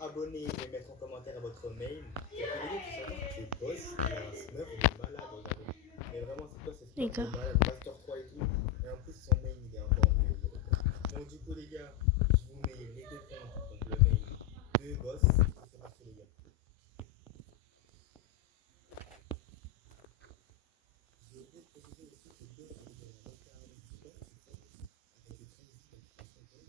abonner et mettre en commentaire votre mail. Et puis les gars, tu sais que boss, la meuf, elle est malade, regardez. Mais vraiment, c'est quoi ce sport de D'accord. malade, Master 3 et tout. Et en plus, son mail, il est encore mieux. Donc, du coup, les gars, je vous mets les deux comptes. Donc, le mail de boss. Et c'est parti, les gars. Je voudrais préciser aussi que dès que vous allez regarder le sport, avec le transit d'application web,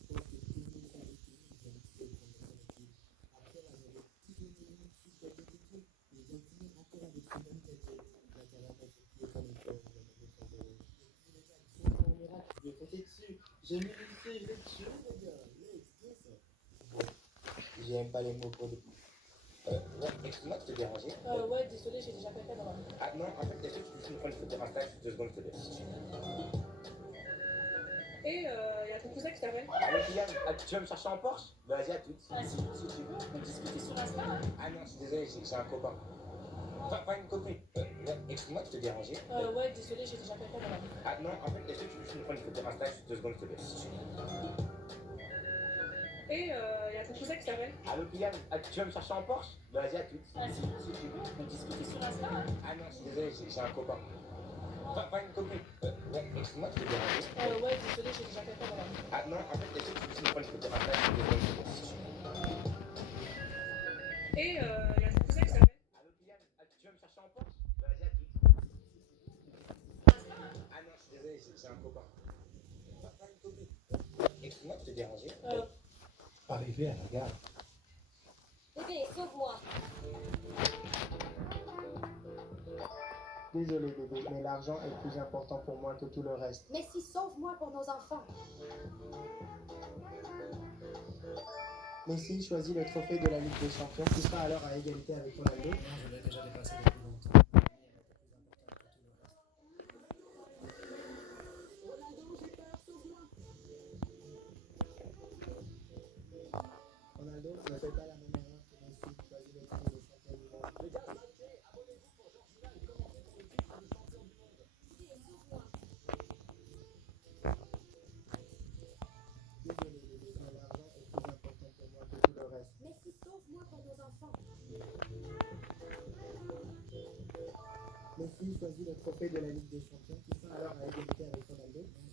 je pense que tout le monde avec tout, vous allez trouver le programme tranquille. Après, là, j'avais tout donné une feedback et tout, mais je viens de finir encore avec ce même gadget. La caméra qui est connectée à la 200 euros. Et puis, les gars, gros plan miracle, je vais compter dessus. J'ai mis une feuille lecture, les gars. Let's go, ça. Bon, j'aime pas les mots pour des. Ouais, excuse-moi de te déranger. Ouais, désolé, j'ai déjà caca dans la main. Ah non, en fait, est-ce que tu peux juste me prendre une photo Insta, juste 2 secondes, s'il te plaît. Et y'a ton cousin qui t'appelle. Allô, Kylian, tu vas me chercher en Porsche? Vas-y, à toutes. Ah, si tu veux, on peut discuter sur Insta. Hein. Ah non, je suis désolé, j'ai un copain. Enfin, pas une copine. Ouais, excuse-moi de te déranger. Ouais, désolé, j'ai déjà caca dans la main. Ah non, en fait, est-ce que tu peux juste me prendre une photo Insta, juste 2 secondes, s'il te plaît. Et y'a ton cousin qui t'appelle. Allô, Kylian, tu vas me chercher en Porsche? Vas-y, à toutes. Ah, si tu veux, on peut discuter sur Insta. Hein. Ah non, je suis désolé, j'ai un copain. Enfin, pas une copine. Ouais, excuse-moi de te déranger. Ouais, désolé, j'ai déjà caca dans la main. Ah non, en fait, est-ce que tu peux juste me prendre une photo Insta, juste 2 secondes, s'il te plaît. Et y'a ton cousin qui t'appelle. Allô, Kylian, tu vas me chercher en Porsche? Vas-y, à toutes. Ah non, je suis désolé, j'ai un copain. Enfin, pas une copine. Excuse-moi de te déranger. Arrivé à la gare. Bébé, sauve-moi. Désolé bébé, mais l'argent est plus important pour moi que tout le reste. Mais si, sauve-moi pour nos enfants. Messi choisit le trophée de la Ligue des Champions, qui sera alors à égalité avec Ronaldo. Non, je l'ai déjà dépassé depuis longtemps. Ma famille, elle était plus importante que tout le reste. Ronaldo ne fait pas la même erreur que Messi, choisit le titre de champion du monde. Bébé, sauve-moi. Désolé bébé, mais l'argent est plus important pour moi que tout le reste. Mais si, sauve-moi pour nos enfants. Messi choisit le trophée de la Ligue des Champions, qui sera alors à égalité avec Ronaldo. Non,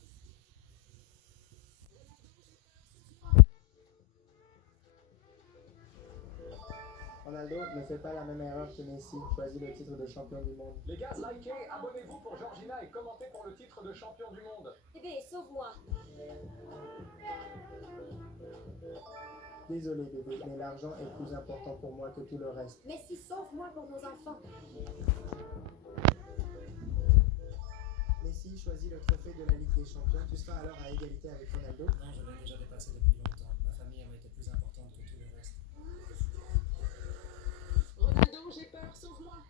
je l'ai déjà dépassé depuis longtemps. Ma famille, elle était plus importante que tout le reste. Ronaldo ne fait pas la même erreur que Messi, choisit le titre de champion du monde. Les gars, likez, abonnez-vous pour Georgina et commentez pour le titre de champion du monde. Bébé, sauve-moi. Désolé bébé, mais l'argent est plus important pour moi que tout le reste. Mais si, sauve-moi pour nos enfants. Messi choisit le trophée de la Ligue des Champions, qui sera alors à égalité avec Ronaldo. Non, je l'ai déjà dépassé depuis longtemps. Ma famille, elle était plus importante que tout le reste. Ronaldo, j'ai peur, sauve-moi.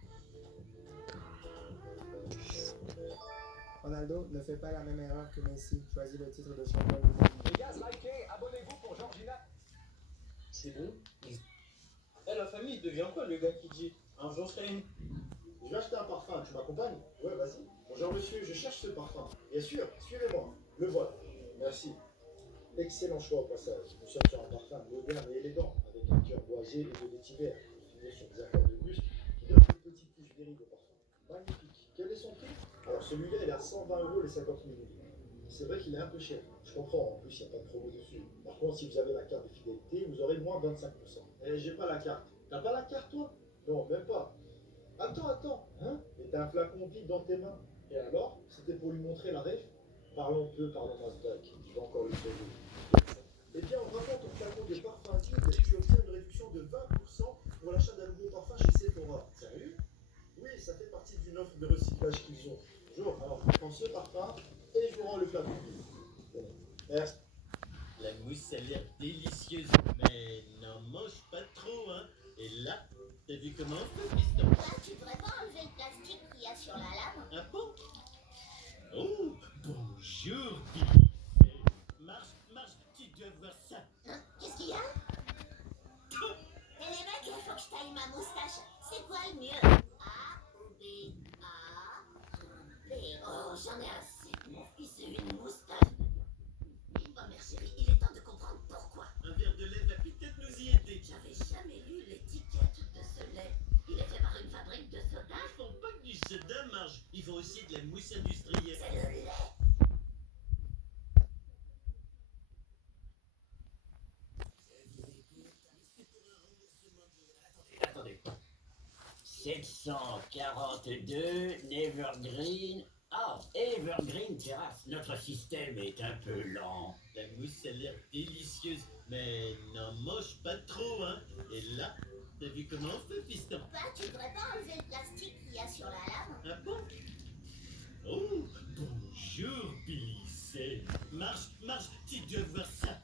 Ronaldo ne fait pas la même erreur que Messi, choisit le titre de champion du monde. Les gars, likez, abonnez-vous pour Georgina. C'est bon. La famille, il devient quoi le gars qui dit un jour je serai une. Je vais acheter un parfum, tu m'accompagnes? Ouais, vas-y. Bonjour monsieur, je cherche ce parfum. Bien sûr, suivez-moi. Le voilà. Merci. Excellent choix au passage. Nous sommes sur un parfum moderne et élégant, avec un cœur boisé et de vétiver, fini sur des accords de musc qui donnent une petite touche viril au parfum. Magnifique. Quel est son prix? Alors celui-là, il est à 120 € les 50 ml. C'est vrai qu'il est un peu cher. Je comprends, en plus il n'y a pas de promo dessus. Par contre, si vous avez la carte de fidélité, vous aurez moins 25%. Eh, j'ai pas la carte. T'as pas la carte toi? Non, même pas. Attends, hein? Mais t'as un flacon vide dans tes mains. Et alors? C'était pour lui montrer la ref? Parlons Nasdaq, tu vas encore le sauver. Eh bien, en ramenant ton flacon de parfum vide, tu obtiens une réduction de 20% pour l'achat d'un nouveau parfum chez Sephora. Sérieux? Oui, ça fait partie d'une offre de recyclage qu'ils ont. Bonjour, alors je prends ce parfum et je vous rends le flacon vide. Bon, merci. La mousse a l'air délicieuse, mais n'en mange pas trop, hein. Et là, t'as vu comment on fait, piston? Tu devrais pas enlever le plastique qu'il y a sur la lame? Ah bon? Oh, bonjour, Billy. Marche, tu dois voir ça. Hein? Qu'est-ce qu'il y a? Et les mecs, il faut que je taille ma moustache. C'est quoi le mieux? A ou B? A ou B? Oh, j'en ai assez. Mon fils a une moustache. J'avais jamais lu l'étiquette de ce lait. Il est fait par une fabrique de soda. Ils font pas que du soda, Marge. Ils font aussi de la mousse industrielle. C'est le lait. Attendez. 742, Evergreen. Ah, Evergreen Terrace. Notre système est un peu lent. La mousse a l'air délicieuse, mais n'en mange pas trop, hein. Et là, t'as vu comment on fait, fiston? Bah, tu devrais pas enlever le plastique qu'il y a sur la lame. Ah bon? Oh, bonjour, Billy. Marche, tu dois voir ça.